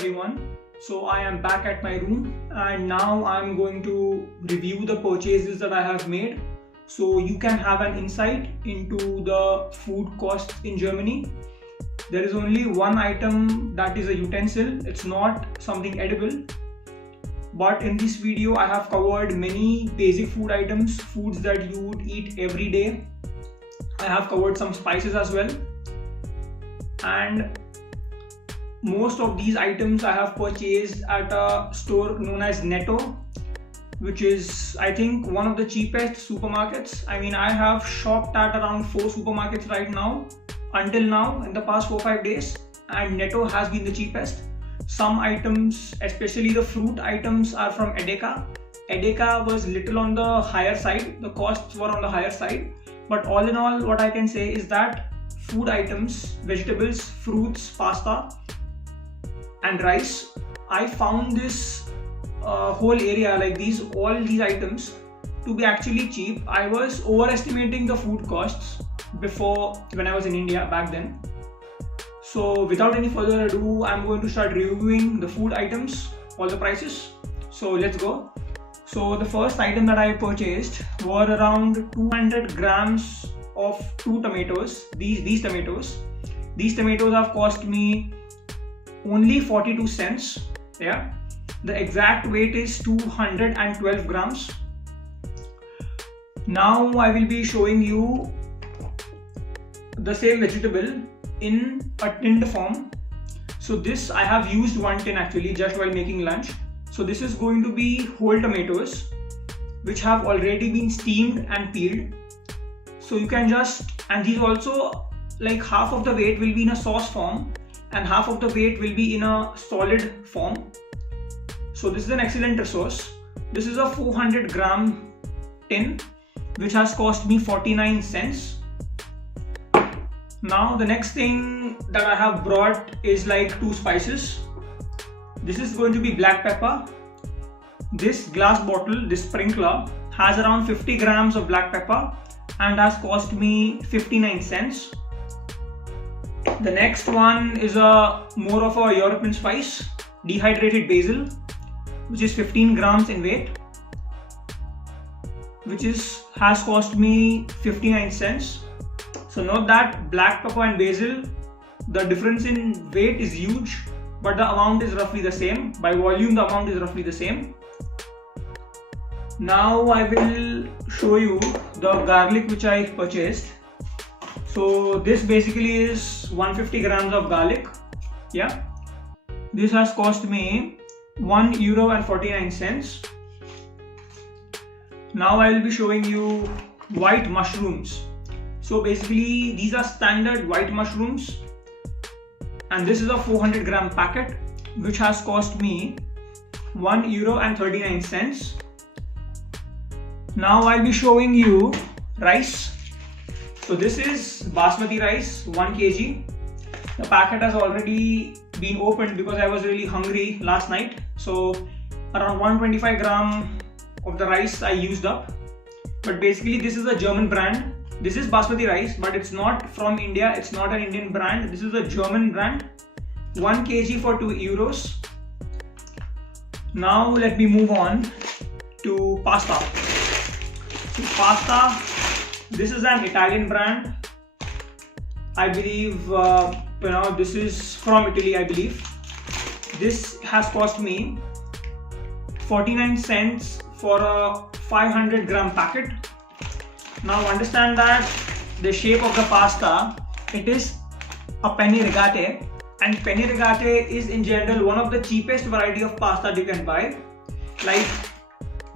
everyone. So I am back at my room and now I'm going to review the purchases that I have made so you can have an insight into the food costs in Germany. There is only one item that is a utensil. It's not something edible. But in this video I have covered many basic food items, foods that you would eat every day. I have covered some spices as well. And most of these items I have purchased at a store known as Netto, which is I think one of the cheapest supermarkets. I mean, I have shopped at around 4 supermarkets right now until now in the past 4-5 days, and Netto has been the cheapest. Some items, especially the fruit items, are from Edeka. Edeka was little on the higher side, the costs were on the higher side, but all in all what I can say is that food items, vegetables, fruits, pasta and rice, I found this whole area, like all these items, to be actually cheap. I was overestimating the food costs before, when I was in India back then. So without any further ado, I'm going to start reviewing the food items, all the prices. So let's go. So the first item that I purchased were around 200 grams of 2 tomatoes. These tomatoes have cost me only 42 cents. Yeah, the exact weight is 212 grams. Now I will be showing you the same vegetable in a tinned form. So this I have used one tin actually just while making lunch. So this is going to be whole tomatoes which have already been steamed and peeled. So you can and these also, like, half of the weight will be in a sauce form and half of the weight will be in a solid form. So this is an excellent resource. This is a 400 gram tin which has cost me 49 cents. Now the next thing that I have brought is like 2 spices. This is going to be black pepper. This glass bottle, this sprinkler, has around 50 grams of black pepper and has cost me 59 cents. The next one is more of a European spice, dehydrated basil, which is 15 grams in weight, which has cost me 59 cents. So note that black pepper and basil, the difference in weight is huge, but the amount is roughly the same. By volume, the amount is roughly the same. Now I will show you the garlic which I purchased. So this basically is 150 grams of garlic. Yeah, this has cost me €1.49. Now I will be showing you white mushrooms. So basically these are standard white mushrooms, and this is a 400 gram packet which has cost me €1.39. Now I'll be showing you rice. So this is basmati rice, 1 kg. The packet has already been opened because I was really hungry last night. So around 125 gram of the rice I used up. But basically this is a German brand. This is basmati rice, but it's not from India. It's not an Indian brand. This is a German brand. 1 kg for €2. Now let me move on to pasta. So pasta, this is an Italian brand. I believe this is from Italy, I believe. This has cost me 49 cents for a 500 gram packet. Now understand that the shape of the pasta, it is a penne rigate, and penne rigate is in general one of the cheapest variety of pasta you can buy. Like,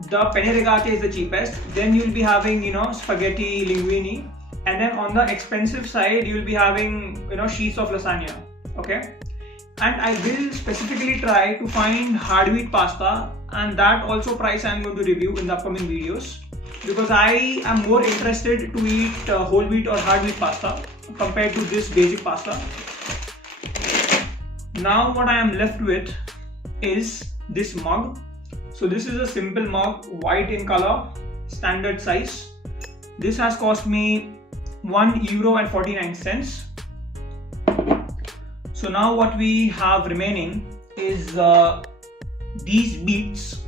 the penne rigate is the cheapest, then you will be having spaghetti linguine, and then on the expensive side you will be having sheets of lasagna. Okay, and I will specifically try to find hard wheat pasta, and that also price I am going to review in the upcoming videos, because I am more interested to eat whole wheat or hard wheat pasta compared to this basic pasta. Now what I am left with is this mug. So this is a simple mug, white in color, standard size. This has cost me €1.49. So now what we have remaining is these beets.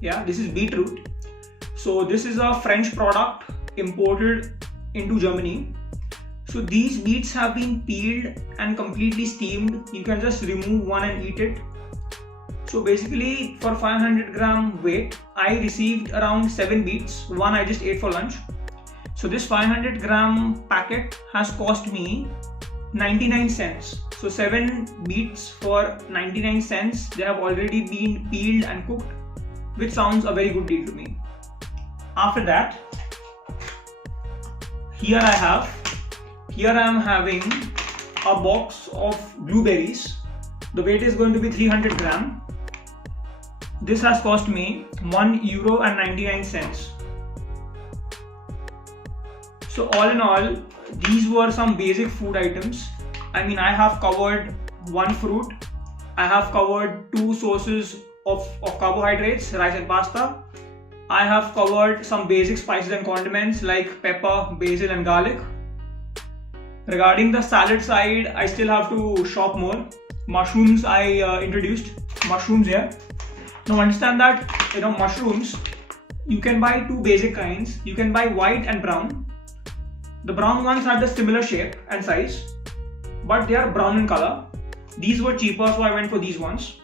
Yeah, this is beetroot. So this is a French product imported into Germany. So these beets have been peeled and completely steamed. You can just remove one and eat it. So basically for 500 gram weight, I received around 7 beets. One I just ate for lunch. So this 500 gram packet has cost me 99 cents. So 7 beets for 99 cents. They have already been peeled and cooked, which sounds a very good deal to me. After that, here I am having a box of blueberries. The weight is going to be 300 gram. This has cost me €1.99. So all in all, these were some basic food items. I mean, I have covered one fruit. I have covered 2 sources of carbohydrates, rice and pasta. I have covered some basic spices and condiments like pepper, basil and garlic. Regarding the salad side, I still have to shop more. Mushrooms, I introduced mushrooms here. Now understand that, mushrooms, you can buy 2 basic kinds. You can buy white and brown. The brown ones have the similar shape and size, but they are brown in color. These were cheaper, so I went for these ones.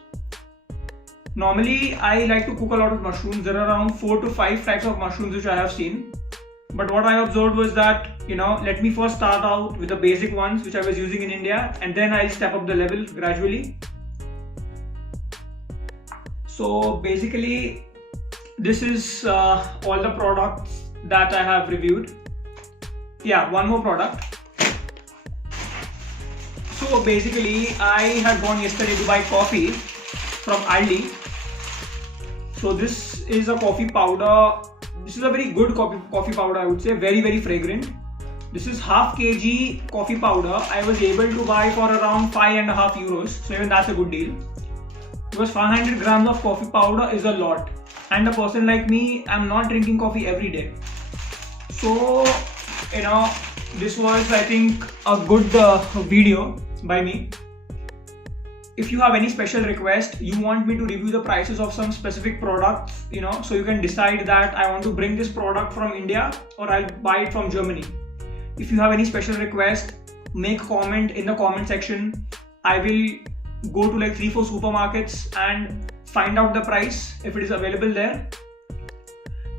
Normally, I like to cook a lot of mushrooms. There are around 4 to 5 types of mushrooms which I have seen. But what I observed was that, let me first start out with the basic ones which I was using in India, and then I'll step up the level gradually. So basically, this is all the products that I have reviewed. Yeah, one more product. So basically, I had gone yesterday to buy coffee from Aldi. So this is a coffee powder. This is a very good coffee powder, I would say. Very, very fragrant. This is half kg coffee powder. I was able to buy for around €5.50. So even that's a good deal. Because 500 grams of coffee powder is a lot. And a person like me, I'm not drinking coffee every day. So, this was, I think, a good video by me. If you have any special request, you want me to review the prices of some specific products, so you can decide that I want to bring this product from India or I'll buy it from Germany. If you have any special request, make a comment in the comment section. I will go to like 3-4 supermarkets and find out the price if it is available there.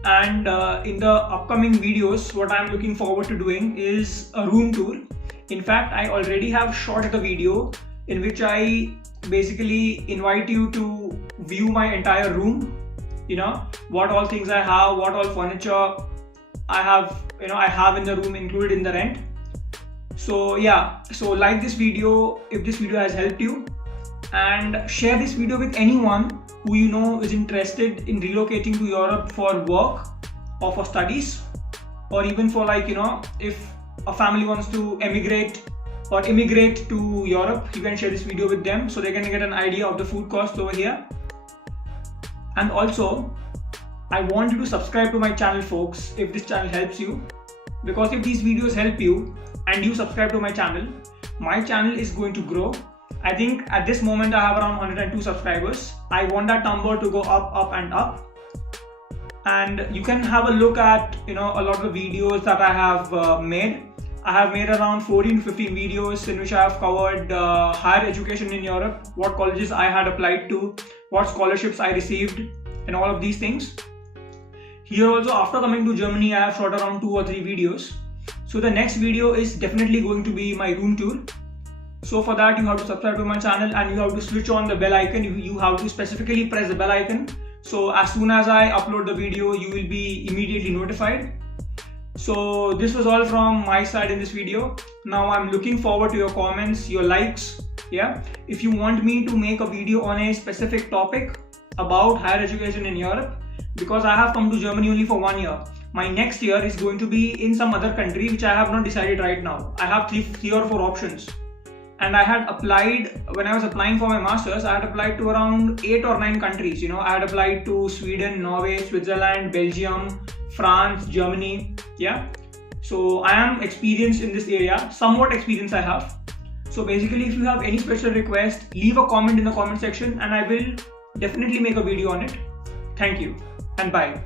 And in the upcoming videos, what I'm looking forward to doing is a room tour. In fact, I already have shot the video in which I basically invite you to view my entire room. What all things I have, what all furniture I have in the room included in the rent. So yeah, so like this video if this video has helped you, and share this video with anyone who is interested in relocating to Europe for work or for studies, or even for if a family wants to immigrate to Europe. You can share this video with them so they can get an idea of the food costs over here. And also, I want you to subscribe to my channel, folks, if this channel helps you, because if these videos help you and you subscribe to my channel is going to grow. I think at this moment I have around 102 subscribers. I want that number to go up and up. And you can have a look at a lot of the videos that I have made. I have made around 14 to 15 videos in which I have covered higher education in Europe, what colleges I had applied to, what scholarships I received, and all of these things. Here also, after coming to Germany, I have shot around 2 or 3 videos. So the next video is definitely going to be my room tour. So for that, you have to subscribe to my channel and you have to switch on the bell icon. You have to specifically press the bell icon. So as soon as I upload the video, you will be immediately notified. So this was all from my side in this video. Now I'm looking forward to your comments, your likes. Yeah. If you want me to make a video on a specific topic about higher education in Europe, because I have come to Germany only for 1 year. My next year is going to be in some other country which I have not decided right now. I have three or four options. And I had applied, when I was applying for my masters, I had applied to around 8 or 9 countries. I had applied to Sweden, Norway, Switzerland, Belgium, France, Germany. Yeah. So I am experienced in this area, somewhat experience I have. So basically, if you have any special request, leave a comment in the comment section and I will definitely make a video on it. Thank you and bye.